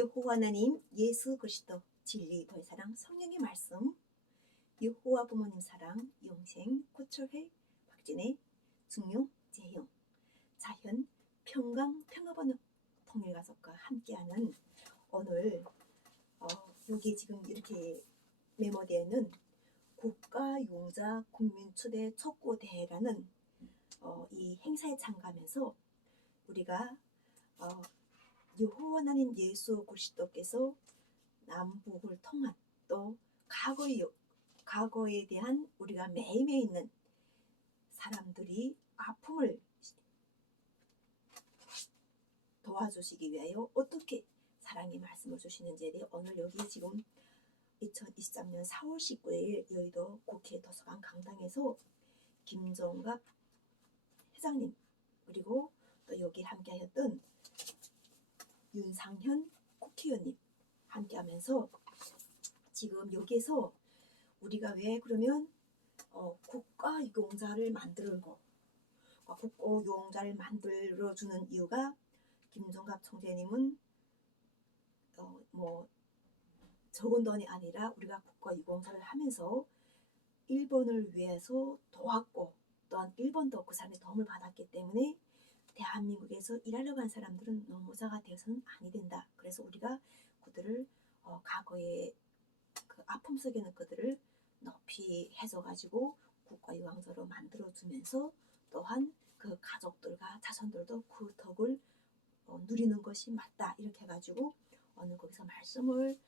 여호와 하나님 예수 그리스도 진리 보혜 사랑 성령의 말씀, 여호와 부모님 사랑 영생 고철회 박진혜 중용 재용 자현 평강 평화번호 통일가족과 함께하는 오늘 여기 지금 이렇게 메모되어 있는 국가용자 국민초대 촉구대회라는 이 행사에 참가하면서 우리가 여호와 하나님 예수 그리스도께서 남북을 통한 또 과거에 대한 우리가 매임에 있는 사람들이 아픔을 도와주시기 위하여 어떻게 사랑의 말씀을 주시는지에 대해 오늘 여기 지금 2023년 4월 19일 여의도 국회 도서관 강당에서 김종갑 회장님 그리고 또 여기 함께하였던 윤상현 국회의원님 함께하면서 지금 여기에서 우리가 왜 그러면 국가유공자를 만들고 국가유공자를 만들어주는 이유가 김종갑 총재님은 적은 돈이 아니라 우리가 국가유공자를 하면서 일본을 위해서 도왔고 또한 일본도 그 사람의 도움을 받았기 때문에 대한민국에서 일하려고 한 사람들은 노무자가 되어서는 아니 된다. 그래서 우리가 그들을 과거의 그 아픔 속에 있는 그들을 높이 해줘가지고 국가유공자로 만들어주면서 또한 그 가족들과 자손들도 그 덕을 누리는 것이 맞다. 이렇게 해가지고 오늘 거기서 말씀을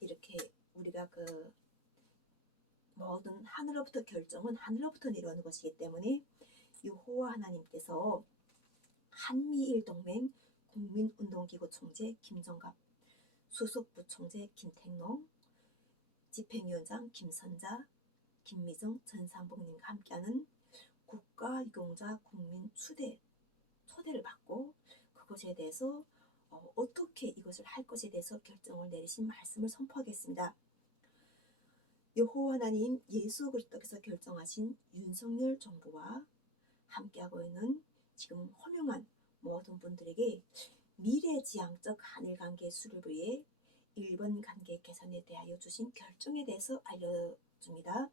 이렇게 우리가 그 모든 하늘로부터 결정은 하늘로부터 내려오는 것이기 때문에 여호와 하나님께서 한미일 동맹 국민운동기구 총재 김종갑, 수석부총재 김택농, 집행위원장 김선자, 김미정 전상복님과 함께하는 국가유공자 국민 초대를 받고 그것에 대해서 어떻게 이것을 할 것에 대해서 결정을 내리신 말씀을 선포하겠습니다. 여호와 하나님 예수 그리스도께서 결정하신 윤석열 정부와 함께하고 있는 지금 호명한 모든 분들에게 미래지향적 한일관계 수립을 위해 일본 관계 개선에 대하여 주신 결정에 대해서 알려줍니다.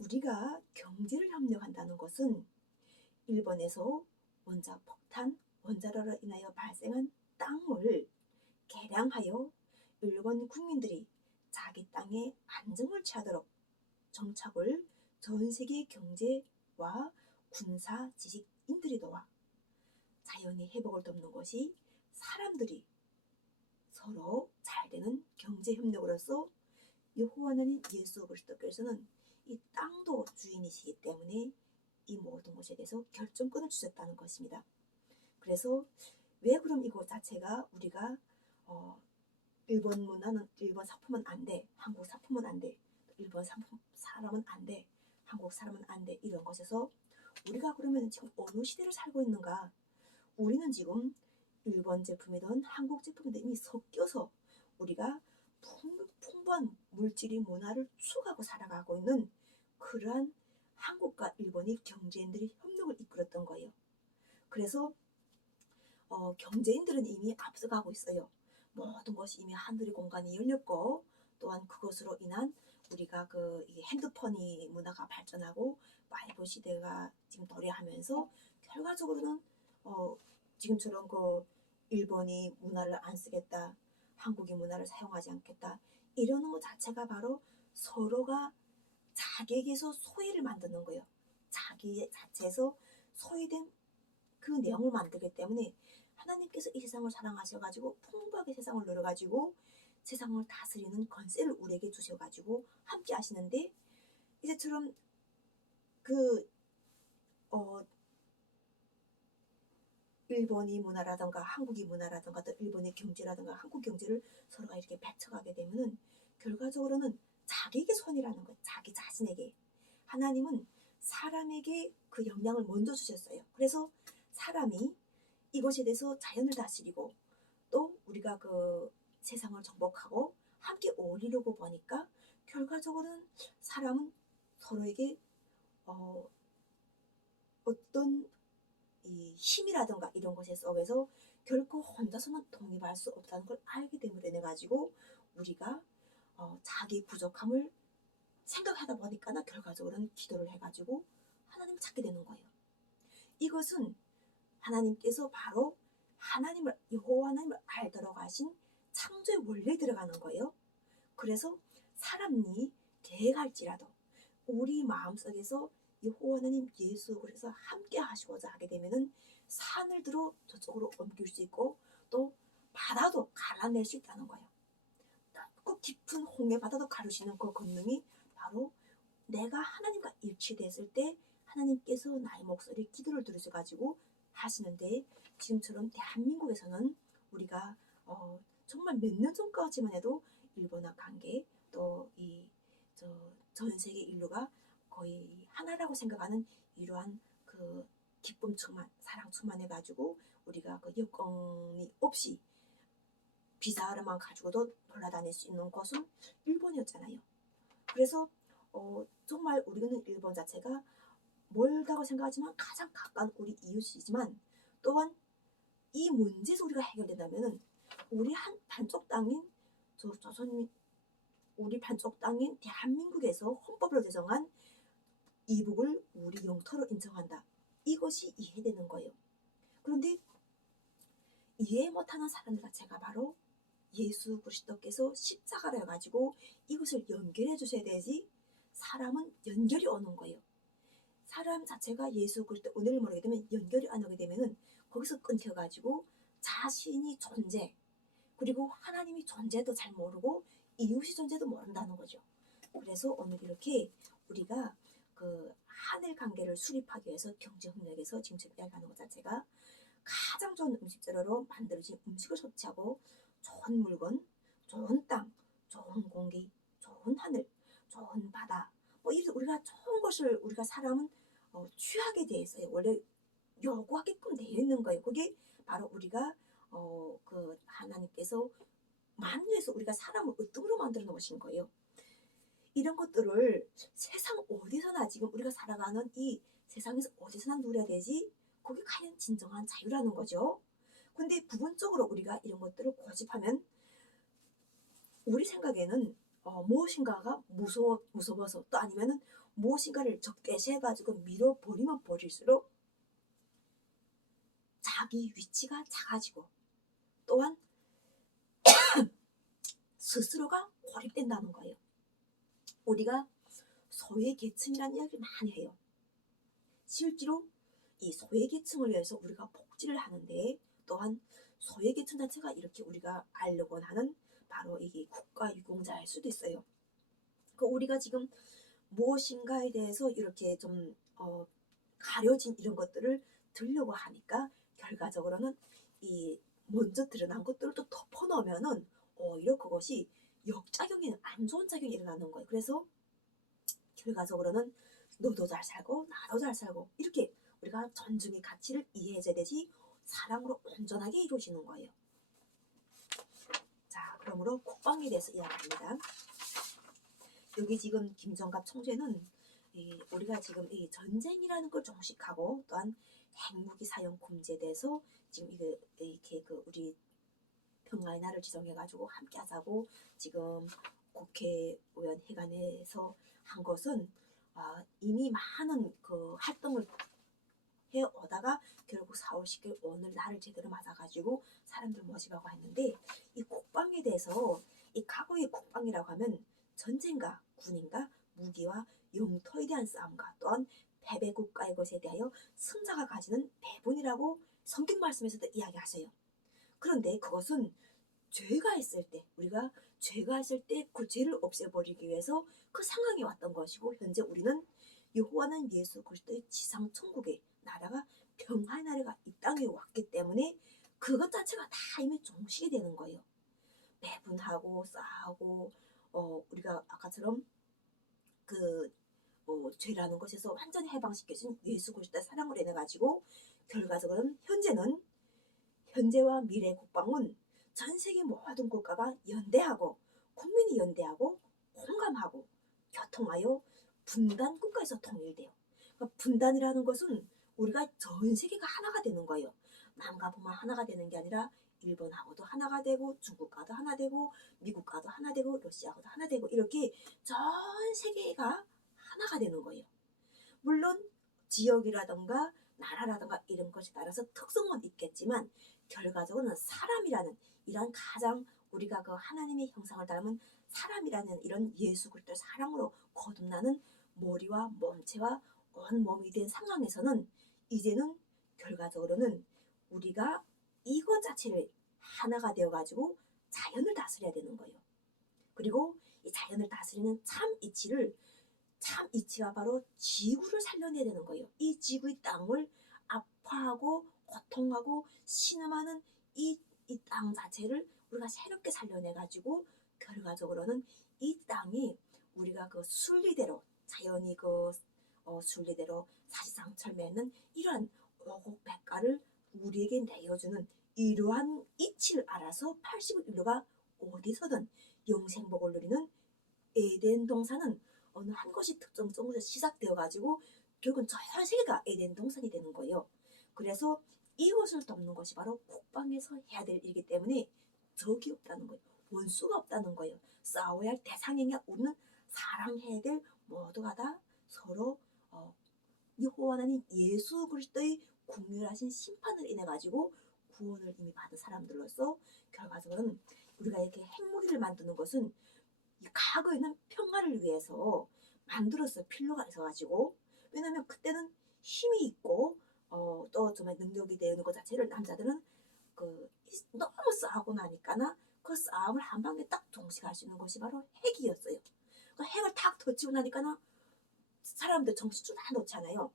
우리가 경제를 협력한다는 것은 일본에서 원자폭탄, 원자로로 인하여 발생한 땅을 개량하여 일본 국민들이 자기 땅에 안정을 취하도록 정착을 전 세계 경제와 군사 지식인들이 도와 자연의 회복을 돕는 것이 사람들이 서로 잘 되는 경제 협력으로서 여호와 하나님 예수 그리스도께서는 이 땅도 주인이시기 때문에 이 모든 것에 대해서 결정권을 주셨다는 것입니다. 그래서 왜 그럼 이것 자체가 우리가 일본 문화는 일본 사품은 안 돼, 한국 사품은 안 돼, 일본 사람은 안 돼, 한국 사람은 안 돼 이런 것에서 우리가 그러면 지금 어느 시대를 살고 있는가? 우리는 지금 일본 제품이든 한국 제품이든 이미 섞여서 우리가 풍부한 물질이 문화를 추구하고 살아가고 있는 그러한 한국과 일본이 경제인들이 협력을 이끌었던 거예요. 그래서 경제인들은 이미 앞서가고 있어요. 모든 것이 이미 하늘의 공간이 열렸고 또한 그것으로 인한 우리가 이 핸드폰이 문화가 발전하고 5G 시대가 지금 도래하면서 결과적으로는 지금처럼 일본이 문화를 안 쓰겠다, 한국이 문화를 사용하지 않겠다 이러는 것 자체가 바로 서로가 자기에게서 소외를 만드는 거예요. 자기 자체에서 소외된 그 내용을 만들기 때문에 하나님께서 이 세상을 사랑하셔가지고 풍부하게 세상을 누려가지고 세상을 다스리는 권세를 우리에게 주셔가지고 함께 하시는데 이제처럼 일본이 문화라든가 한국이 문화라든가 또 일본의 경제라든가 한국 경제를 서로가 이렇게 배쳐가게 되면은 결과적으로는 자기에게 손이라는 거예요. 자기 자신에게. 하나님은 사람에게 그 영향을 먼저 주셨어요. 그래서 사람이 이것에 대해서 자연을 다스리고 또 우리가 그 세상을 정복하고 함께 어울리려고 보니까 결과적으로는 사람은 서로에게 어떤 이 힘이라든가 이런 것에 속에서 결코 혼자서는 독립할 수 없다는 걸 알기 때문에 가지고 우리가 자기 부족함을 생각하다 보니까 결과적으로는 기도를 해가지고 하나님을 찾게 되는 거예요. 이것은 하나님께서 바로 하나님을, 여호와 하나님을 알도록 하신 창조의 원리에 들어가는 거예요. 그래서 사람이 계획할지라도 우리 마음속에서 여호와 하나님 예수 그래서 함께 하시고자 하게 되면은 산을 들어 저쪽으로 옮길 수 있고 또 바다도 갈라낼 수 있다는 거예요. 그 깊은 홍해 바다도 가를 수 있는 그 권능이 바로 내가 하나님과 일치됐을 때 하나님께서 나의 목소리 기도를 들으셔가지고 하시는데, 지금처럼 대한민국에서는 우리가 정말 몇 년 전까지만 해도 일본과 관계 또 전 세계 인류가 거의 하나라고 생각하는 이러한 그 기쁨 충만 사랑 충만해가지고 우리가 그 여건이 없이 비자만 가지고도 돌아다닐 수 있는 곳은 일본이었잖아요. 그래서 정말 우리는 일본 자체가 멀다고 생각하지만 가장 가까운 우리 이웃이지만 또한 이 문제에서 우리가 해결된다면은 우리 한 반쪽 땅인 우리 반쪽 땅인 대한민국에서 헌법으로 제정한 이북을 우리 영토로 인정한다. 이것이 이해되는 거예요. 그런데 이해 못하는 사람들 자체가 바로 예수 그리스도께서 십자가를 해가지고 이것을 연결해 주셔야 되지 사람은 연결이 오는 거예요. 사람 자체가 예수 그리스도 은혜를 모르게 되면 연결이 안 오게 되면은 거기서 끊겨가지고 자신이 존재 그리고 하나님이 존재도 잘 모르고 이웃이 존재도 모른다는 거죠. 그래서 오늘 이렇게 우리가 그 하늘 관계를 수립하기 위해서 경제협력에서 지금 이야기하는 것 자체가 가장 좋은 음식 재료로 만들어진 음식을 섭취하고 좋은 물건, 좋은 땅, 좋은 공기, 좋은 하늘, 좋은 바다 뭐 이렇게 우리가 좋은 것을 우리가 사람은 취하게 돼 있어요. 원래 요구하게끔 되어 있는 거예요. 그게 바로 우리가 그 하나님께서 만유에서 우리가 사람을 으뜸으로 만들어 놓으신 거예요. 이런 것들을 세상 어디서나 지금 우리가 살아가는 이 세상에서 어디서나 누려야 되지 그게 과연 진정한 자유라는 거죠. 근데 부분적으로 우리가 이런 것들을 고집하면 우리 생각에는 무엇인가가 무서워서 또 아니면은 무엇인가를 적대시해가지고 밀어버리면 버릴수록 자기 위치가 작아지고 또한 스스로가 고립된다는 거예요. 우리가 소외계층이라는 이야기를 많이 해요. 실제로 이 소외계층을 위해서 우리가 복지를 하는데 또한 소외계층 자체가 이렇게 우리가 알려고 하는 바로 이게 국가유공자일 수도 있어요. 그 우리가 지금 무엇인가에 대해서 이렇게 좀 가려진 이런 것들을 들려고 하니까 결과적으로는 이 먼저 드러난 것들을 또 덮어놓으면은 오히려 그것이 역작용이 안 좋은 작용이 일어나는 거예요. 그래서 결과적으로는 너도 잘 살고 나도 잘 살고 이렇게 우리가 존중의 가치를 이해해줘야 되지 사랑으로 온전하게 이루어지는 거예요. 자, 그러므로 국방에 대해서 이야기합니다. 여기 지금 김정갑 총재는 우리가 지금 이 전쟁이라는 걸 종식하고 또한 핵무기 사용 금지에 대해서 지금 이렇게 그 우리 평화의 날을 지정해가지고 함께하자고 지금 국회의원 회관에서 한 것은 이미 많은 그 활동을 해 오다가 결국 4월 10일 오늘 날을 제대로 맞아가지고 사람들 모집하고 했는데 이 국방에 대해서 이 과거의 국방이라고 하면 전쟁과 군인과 무기와 영토에 대한 싸움과 또한 패배 국가의 것에 대하여 승자가 가지는 배분이라고 성경 말씀에서도 이야기하세요. 그런데 그것은 죄가 있을 때 우리가 죄가 있을 때 그 죄를 없애버리기 위해서 그 상황이 왔던 것이고 현재 우리는 여호와는 예수 그리스도의 지상 천국의 나라가 평화의 나라가 이 땅에 왔기 때문에 그것 자체가 다 이미 종식이 되는 거예요. 배분하고 싸우고 우리가 아까처럼 그 죄라는 것에서 완전히 해방시켜준 예수 그리스도의 사랑으로 인해 가지고 결과적으로는 현재와 미래 국방은 전 세계 모든 국가가 연대하고 국민이 연대하고 공감하고 교통하여 분단 국가에서 통일돼요. 그러니까 분단이라는 것은 우리가 전 세계가 하나가 되는 거예요. 남과 북만 하나가 되는 게 아니라 일본하고도 하나가 되고 중국과도 하나 되고 미국과도 하나 되고 러시아하고도 하나 되고 이렇게 전 세계가 하나가 되는 거예요. 물론 지역이라던가 나라라던가 이런 것에 따라서 특성은 있겠지만 결과적으로는 사람이라는 이런 가장 우리가 그 하나님의 형상을 닮은 사람이라는 이런 예수 그리스도의 사랑으로 거듭나는 머리와 몸체와 온 몸이 된 상황에서는 이제는 결과적으로는 우리가 이것 자체를 하나가 되어가지고 자연을 다스려야 되는 거예요. 그리고 이 자연을 다스리는 참 이치가 바로 지구를 살려내야 되는 거예요. 이 지구의 땅을 아파하고 고통하고 신음하는 이 땅 자체를 우리가 새롭게 살려내가지고 결과적으로는 이 땅이 우리가 그 순리대로 자연이 그 순리대로 사시장철 맺는 이러한 오곡백과를 우리에게 내어주는 이러한 이치를 알아서 80의 인류가 어디서든 영생복을 누리는 에덴 동산은 어느 한 곳이 특정적으로 시작되어가지고 결국은 전 세계가 에덴 동산이 되는 거예요. 그래서 이것을 돕는 것이 바로 국방에서 해야 될 일이기 때문에 적이 없다는 거예요. 원수가 없다는 거예요. 싸워야 할 대상이 아니라 우리는 사랑해야 될 모두가 다 서로 여호와 하나님 예수 그리스도의 공멸하신 심판을 인해 가지고 구원을 이미 받은 사람들로서 결과적으로는 우리가 이렇게 핵무기를 만드는 것은 과거에는 평화를 위해서 만들었어요. 필요가 있어가지고. 왜냐면 그때는 힘이 있고 또 정말 능력이 되는 것 자체를 남자들은 너무 싸우고 나니까나 그 싸움을 한 방에 딱 동시에 할 수 있는 것이 바로 핵이었어요. 그 핵을 탁 터치고 나니까는 사람들 정신줄 다 놓잖아요.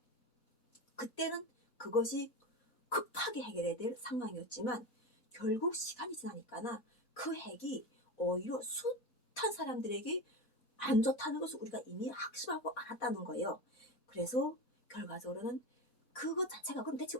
그때는 그것이 급하게 해결해야 될 상황이었지만 결국 시간이 지나니까나 그 핵이 오히려 숱한 사람들에게 안 좋다는 것을 우리가 이미 학습하고 알았다는 거예요. 그래서 결과적으로는 그것 자체가 그럼 대체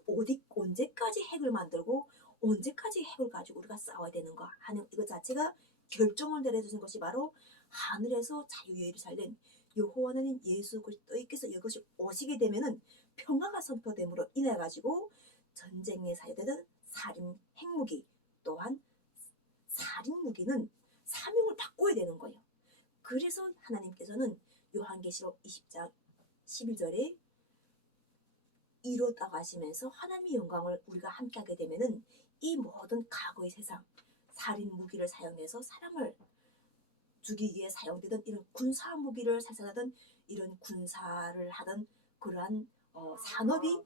언제까지 핵을 만들고 언제까지 핵을 가지고 우리가 싸워야 되는가 하는 이것 자체가 결정을 내려주는 것이 바로 하늘에서 자유의를 살린 여호와는 예수 그리스도께서 이것이 오시게 되면은 평화가 선포됨으로 인해 가지고 전쟁에 사용되는 살인 핵무기 또한 살인 무기는 사명을 바꿔야 되는 거예요. 그래서 하나님께서는 요한계시록 20장 11절에 이뤘다고 하시면서 하나님의 영광을 우리가 함께하게 되면은 이 모든 과거의 세상 살인 무기를 사용해서 사람을 죽이기 위해 사용되던 이런 군사 무기를 생산하던 이런 군사를 하던 그러한 산업이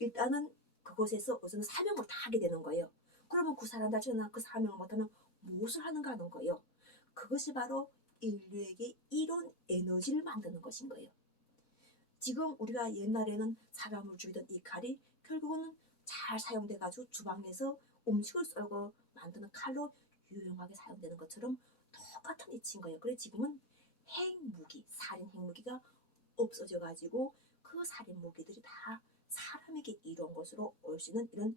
일단은 그곳에서 우선 사명을 다 하게 되는 거예요. 그러면 그 사람들 자체는 그 사명을 못하면 무엇을 하는가 하는 거예요. 그것이 바로 인류에게 이런 에너지를 만드는 것인 거예요. 지금 우리가 옛날에는 사람을 죽이던 이 칼이 결국은 잘 사용돼가지고 주방에서 음식을 썰고 만드는 칼로 유용하게 사용되는 것처럼 똑같은 이치인 거예요. 그래서 지금은 핵무기, 살인 핵무기가 없어져가지고 그 살인 무기들이 다 사람에게 이런 것으로 올 수 있는 이런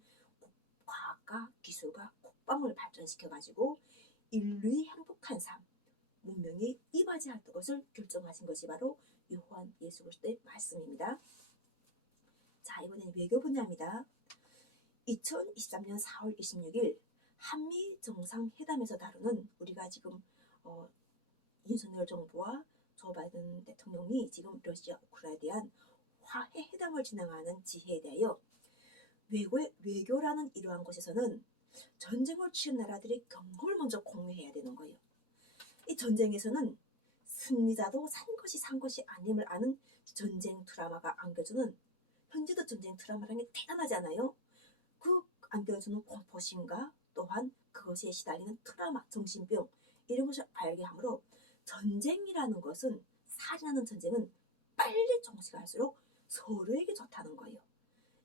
과학과 기술과 국방을 발전시켜가지고 인류의 행복한 삶, 문명이 이바지할 것을 결정하신 것이 바로 요한 예수 그리스도의 말씀입니다. 자, 이번에는 외교 분야입니다. 2023년 4월 26일 한미 정상회담에서 다루는 우리가 지금 윤석열 정부와 조 바이든 대통령이 지금 러시아 우크라이나에 대한 화해 회담을 진행하는 지혜에 대하여 외교라는 이러한 곳에서는 전쟁을 치른 나라들이 경험을 먼저 공유해야 되는 거예요. 이 전쟁에서는 승리자도 산 것이 아님을 아는 전쟁 트라우마가 안겨주는 현재도 전쟁 트라우마라는 게 대단하잖아요. 그 안겨주는 공포심과 또한 그것에 시달리는 트라우마, 정신병 이런 것을 알게 하므로 전쟁이라는 것은 살인하는 전쟁은 빨리 종식할수록 서로에게 좋다는 거예요.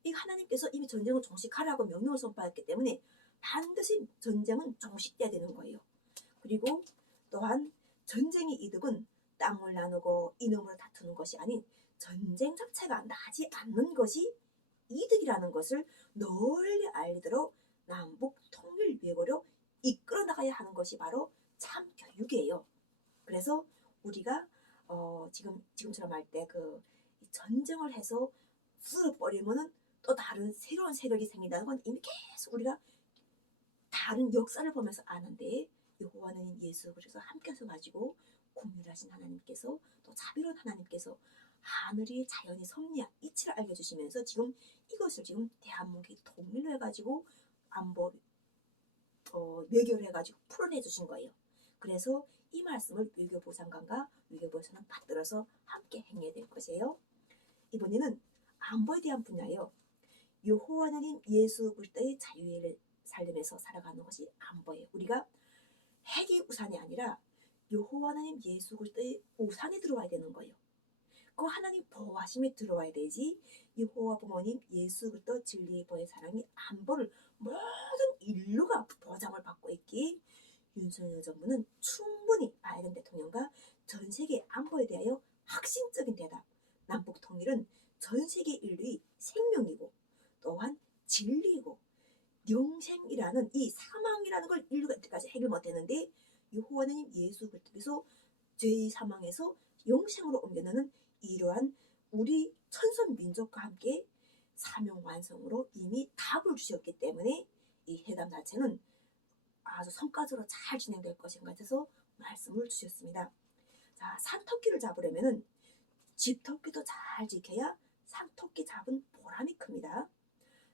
이 하나님께서 이미 전쟁을 종식하라고 명령을 선포했기 때문에 반드시 전쟁은 종식돼야 되는 거예요. 그리고 또한 전쟁의 이득은 땅을 나누고 이념으로 다투는 것이 아닌 전쟁 자체가 나지 않는 것이 이득이라는 것을 널리 알리도록 남북 통일 외교로 이끌어 나가야 하는 것이 바로 참 교육이에요. 그래서 우리가 지금처럼 할 때 그 전쟁을 해서 쓸어버리면은 또 다른 새로운 세력이 생긴다는 건 이미 계속 우리가 다른 역사를 보면서 아는데, 여호와는 예수 그리스도 함께서 가지고 긍휼하신 하나님께서, 또 자비로운 하나님께서 하늘이 자연이 섭리한 이치를 알려주시면서 지금 이것을 지금 대한민국이 통일을 해가지고 안보 외교를 해가지고 풀어내 주신 거예요. 그래서 이 말씀을 외교부 장관과 외교부에서는 받들어서 함께 행해야 될 것이에요. 이번에는 안보에 대한 분야예요. 여호와 하나님 예수 그리스도의 자유의 삶에서 살아가는 것이 안보예요. 우리가 핵이 우산이 아니라 여호와 하나님 예수 그리스도의 우산에 들어와야 되는 거예요. 그 하나님 보호하심에 들어와야 되지, 여호와 부모님 예수 그리스도 진리의 보의 사랑이 안보를 모든 인류가 보장을 받고 있기에 윤석열 정부는 충분히 바이든 대통령과 전 세계 안보에 대하여 확신적인 대답, 남북 통일은 전 세계 인류의 생명이고 또한 진리이고 영생이라는 이 사망이라는 걸 인류가 이때까지 해결 못했는데, 여호와 하나님 예수 그리스도께서 죄의 사망에서 영생으로 옮겨내는 이러한 우리 천선 민족과 함께 사명 완성으로 이미 답을 주셨기 때문에 이 회담 자체는 아주 성과적으로 잘 진행될 것인 것 같아서 말씀을 주셨습니다. 자, 산토끼를 잡으려면은 집토끼도 잘 지켜야 산토끼 잡은 보람이 큽니다.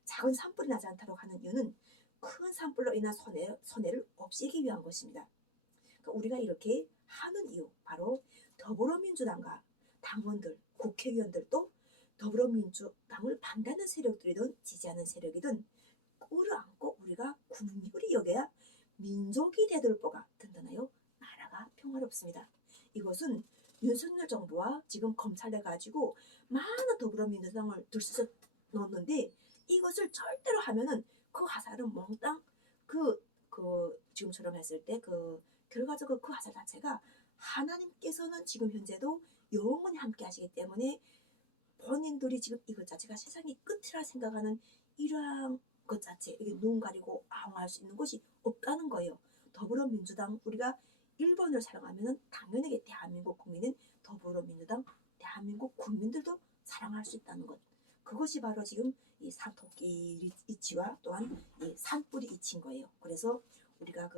작은 산불이 나지 않도록 하는 이유는 큰 산불로 인한 손해를 없애기 위한 것입니다. 그러니까 우리가 이렇게 하는 이유, 바로 더불어민주당과 당원들, 국회의원들도 더불어민주당을 반대하는 세력들이든 지지하는 세력이든 끌어안고 우리가 국립을 여겨야 민족이 되돌보가 든든하여 나라가 평화롭습니다. 이것은 윤석열 정부와 지금 검찰에 가지고 많은 더불어민주당을 들쑤서 넣었는데, 이것을 절대로 하면은 그 화살은 몽땅 지금처럼 했을 때 결과적으로 그 화살 자체가 하나님께서는 지금 현재도 영원히 함께 하시기 때문에 본인들이 지금 이것 자체가 세상의 끝이라 생각하는 이러한 것 자체, 이게 눈 가리고 아웅할 수 있는 것이 없다는 거예요. 더불어민주당, 우리가 1번을 사랑하면은 당연하게 대한민국 국민은 더불어민주당, 대한민국 국민들도 사랑할 수 있다는 것. 그것이 바로 지금 이 산토끼 이치와 또한 이 산불이 이치인 거예요. 그래서 우리가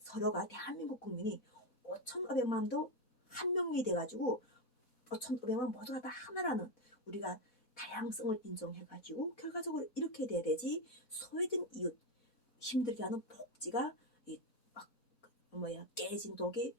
서로가 대한민국 국민이 5,500만도 한 명이 돼가지고 5,500만 모두가 다 하나라는, 우리가 다양성을 인정해가지고 결과적으로 이렇게 돼야 되지, 소외된 이웃 힘들게 하는 복지가 깨진 독에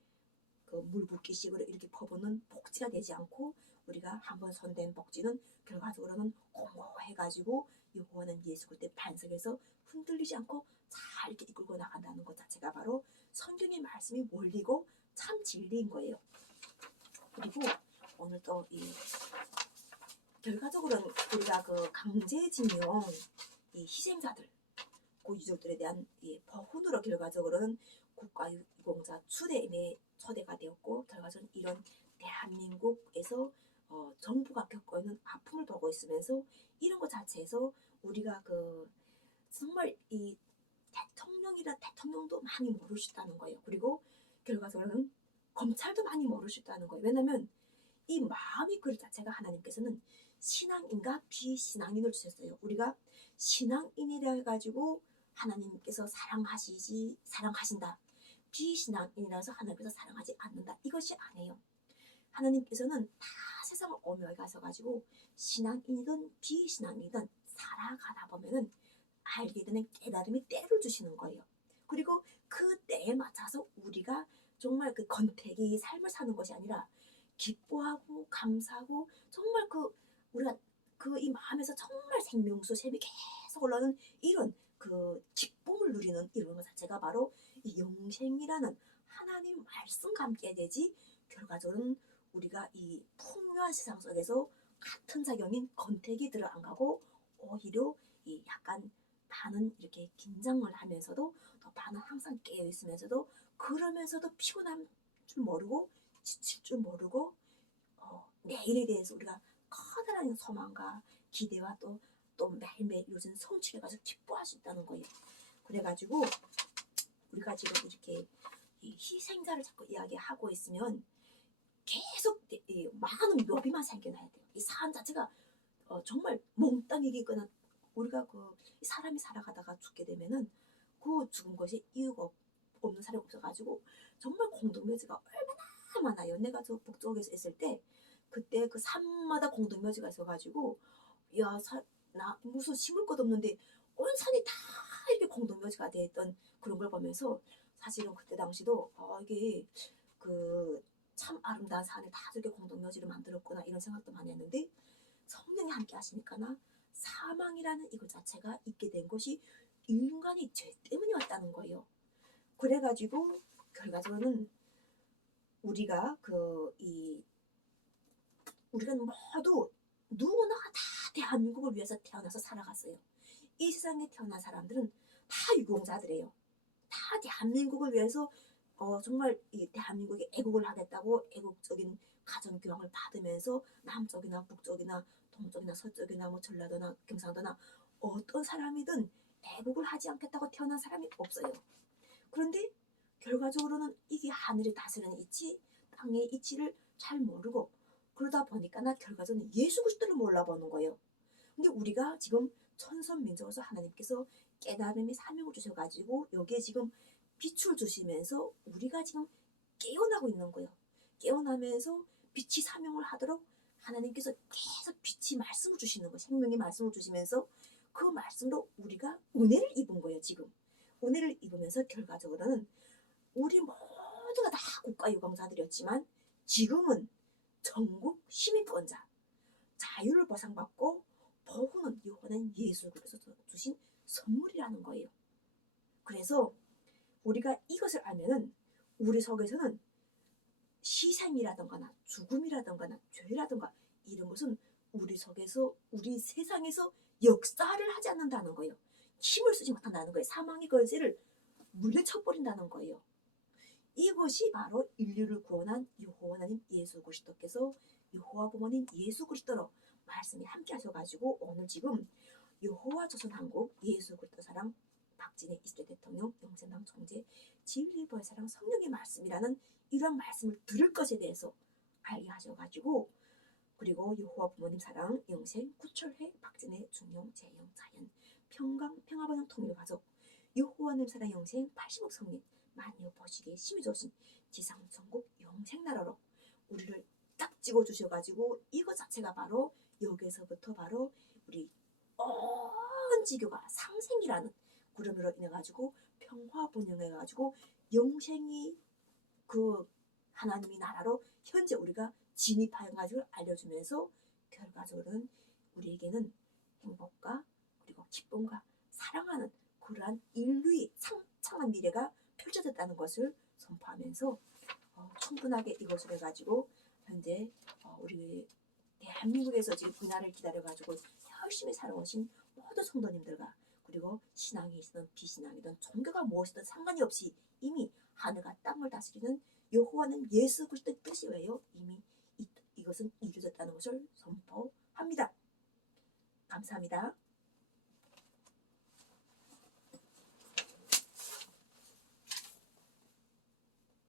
물 붓기식으로 이렇게 퍼붓는 복지가 되지 않고, 우리가 한번 손댄 복지는 결과적으로는 공고해가지고 여호와는 예수 그리스도의 반석에서 흔들리지 않고 잘 이렇게 이끌고 나간다는 것 자체가 바로 성경의 말씀이 원리고 참 진리인 거예요. 그리고 오늘 또 결과적으로는 우리가 강제징용 희생자들, 유족들에 대한 보훈으로 결과적으로는 국가유공자 추대에 초대가 되었고, 결과적으로 이런 대한민국에서 정부가 겪고 있는 아픔을 보고 있으면서 이런 것 자체에서 우리가 정말 이 대통령도 많이 모르셨다는 거예요. 그리고 결과적으로는 검찰도 많이 모르셨다는 거예요. 왜냐하면 이 마음이 그 자체가 하나님께서는 신앙인과 비신앙인을 주셨어요. 우리가 신앙인이라 해가지고 하나님께서 사랑하신다. 비신앙인이라서 하나님께서 사랑하지 않는다. 이것이 아니에요. 하나님께서는 다 세상을 오묘하게 하셔가지고 신앙인이든 비신앙이든 살아가다 보면은 알게 되는 깨달음이 때를 주시는 거예요. 그리고 그 때에 맞춰서 우리가 정말 권태기 삶을 사는 것이 아니라 기뻐하고 감사하고 정말 우리가 이 마음에서 정말 생명수 샘이 계속 올라오는 이런 기쁨을 누리는 이런 것 자체가 바로 이 영생이라는 하나님 말씀과 함께 되지, 결과적으로는 우리가 이 풍요한 세상 속에서 같은 작용인 권태기 들어 안 가고 오히려 약간 반은 이렇게 긴장을 하면서도 또 반은 항상 깨어 있으면서도, 그러면서도 피곤한 줄 모르고 지칠 줄 모르고 내일에 대해서 우리가 커다란 소망과 기대와 또 매일매일 요즘 성취해 가지고 기뻐할 수 있다는 거예요. 그래가지고 우리가 지금 이렇게 이 희생자를 자꾸 이야기하고 있으면 계속 많은 묘비만 생겨나야 돼요. 이 사안 자체가 정말 몽땅이겠거나 우리가 그 사람이 살아가다가 죽게 되면은 그 죽은 것이 이유가 없는 사람이 없어가지고 정말 공동묘지가 얼마나 많아요. 내가 저 북쪽에서 있을 때 그때 그 산마다 공동묘지가 있어가지고 야, 나 무슨 심을 것 없는데 온 산이 다 이렇게 공동묘지가 돼 있던 그런 걸 보면서 사실은 그때 당시도 이게 그 참 아름다운 산을 다 저렇게 공동묘지로 만들었구나 이런 생각도 많이 했는데 성령이 함께 하시니까나 사망이라는 이것 자체가 있게 된 것이 인간이 죄 때문에 왔다는 거예요. 그래가지고 결과적으로는 우리가 우리가 모두 누구나 다 대한민국을 위해서 태어나서 살아갔어요. 이 세상에 태어난 사람들은 다 유공자들이에요. 다 대한민국을 위해서 정말 이 대한민국에 애국을 하겠다고 애국적인 가정 교육을 받으면서 남쪽이나 북쪽이나 동쪽이나 서쪽이나 뭐 전라도나 경상도나 어떤 사람이든 애국을 하지 않겠다고 태어난 사람이 없어요. 그런데 결과적으로는 이게 하늘에 다스리는 이치, 땅의 이치를 잘 모르고 그러다 보니까 결과적으로 예수 그리스도를 몰라보는 거예요. 근데 우리가 지금 천선민족으로서 하나님께서 깨달음의 사명을 주셔가지고 여기에 지금 빛을 주시면서 우리가 지금 깨어나고 있는 거예요. 깨어나면서 빛이 사명을 하도록 하나님께서 계속 빛이 말씀을 주시는 거예요. 생명의 말씀을 주시면서 그 말씀으로 우리가 은혜를 입은 거예요. 지금 은혜를 입으면서 결과적으로는 우리 모두가 다 국가유공자들이었지만 지금은 전국 시민권자 자유를 보상받고 보호는 여호와는 예수 그리스도에서 주신 선물이라는 거예요. 그래서 우리가 이것을 알면은 우리 속에서는 희생이라든가 죽음이라든가 죄라든가 이런 것은 우리 속에서 우리 세상에서 역사를 하지 않는다는 거예요. 힘을 쓰지 못한다는 거예요. 사망의 권세를 물리쳐버린다는 거예요. 이것이 바로 인류를 구원한 여호와 하나님 예수 그리스도께서 여호와 부모님 예수 그리스도로 말씀이 함께 하셔가지고 오늘 지금 여호와 조선한국 예수 그리스도 사랑 박진애 20대 대통령 영생당 총재 진리보의 사랑 성령의 말씀이라는 이런 말씀을 들을 것에 대해서 알게 하셔가지고 그리고 여호와 부모님 사랑 영생 구철회 박진애 중용 재영 자연 평강 평화번영 통일 가족 여호와 하나님 사랑 영생 80억 성민 만유 보시기에 심히 좋으신 지상 천국 영생나라로 우리를 딱 찍어주셔가지고 이것 자체가 바로 여기서부터 바로 우리 온 지교가 상생이라는 구름으로 인해가지고 평화번영해가지고 영생이 그 하나님의 나라로 현재 우리가 진입하는 가지고 알려주면서 결과적으로는 우리에게는 행복과 그리고 기쁨과 사랑하는 그러한 인류의 상창한 미래가 펼쳐졌다는 것을 선포하면서 충분하게 이것을 해가지고 현재 우리 대한민국에서 지금 분야를 기다려가지고 열심히 살아오신 모든 성도님들과 그리고 신앙이든 비신앙이든 종교가 무엇이든 상관이 없이 이미 하늘과 땅을 다스리는 여호와는 예수 그리스도의 뜻이 왜요? 이미 이것은 이루어졌다는 것을 선포합니다. 감사합니다.